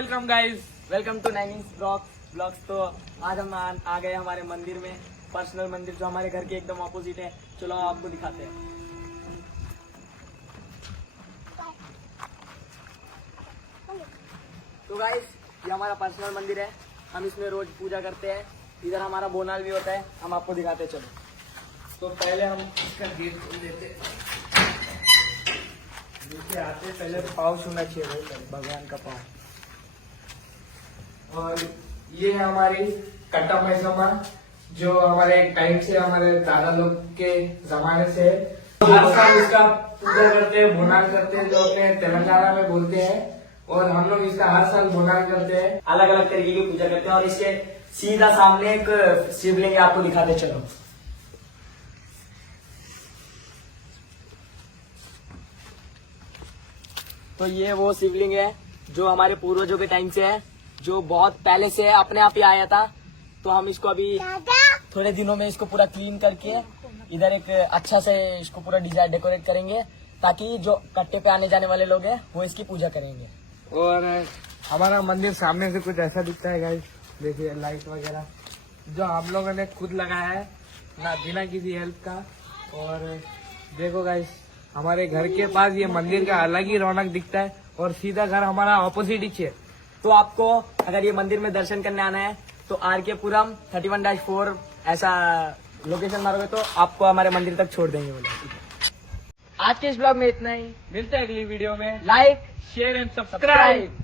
Welcome guys, welcome to ninings blogs. तो आज हम आ गए हमारे मंदिर में, पर्सनल मंदिर जो हमारे घर के एकदम ऑपोजिट है। चलो आपको दिखाते हैं। तो गाइस ये हमारा पर्सनल मंदिर है, हम इसमें रोज पूजा करते हैं। इधर हमारा बोनाल भी होता है, हम आपको दिखाते हैं। चलो तो पहले हम इसका गेट खोल देते हैं। नीचे आते पहले पाँव छूना चाहिए भाई, भगवान का पाँव। और ये है हमारी कट्टा मैसमा, जो हमारे टाइम से हमारे दादा लोग के जमाने से हर साल इसका पूजा करते हैं, बोनाल करते हैं, जो अपने तेलंगाना में बोलते हैं। और हम लोग इसका हर साल बोनाल करते हैं, अलग अलग तरीके की पूजा करते हैं। और इसके सीधा सामने एक शिवलिंग आपको दिखाते चलो। तो ये वो शिवलिंग है जो हमारे पूर्वजों के टाइम से है, जो बहुत पहले से है, अपने आप ही आया था। तो हम इसको अभी थोड़े दिनों में इसको पूरा क्लीन करके इधर एक अच्छा से इसको पूरा डिजाइन डेकोरेट करेंगे, ताकि जो कट्टे पे आने जाने वाले लोग हैं वो इसकी पूजा करेंगे। और हमारा मंदिर सामने से कुछ ऐसा दिखता है गाइस, देखिए लाइट वगैरह जो हम लोगों ने खुद लगाया है ना, बिना किसी हेल्प का। और देखो गाइस, हमारे घर के पास ये मंदिर का अलग ही रौनक दिखता है, और सीधा घर हमारा ऑपोजिट ही है। तो आपको अगर ये मंदिर में दर्शन करने आना है तो RK पुरम 31-4 ऐसा लोकेशन मारोगे तो आपको हमारे मंदिर तक छोड़ देंगे बोले। आज के इस ब्लॉग में इतना ही, मिलते हैं अगली वीडियो में। Like, share and subscribe.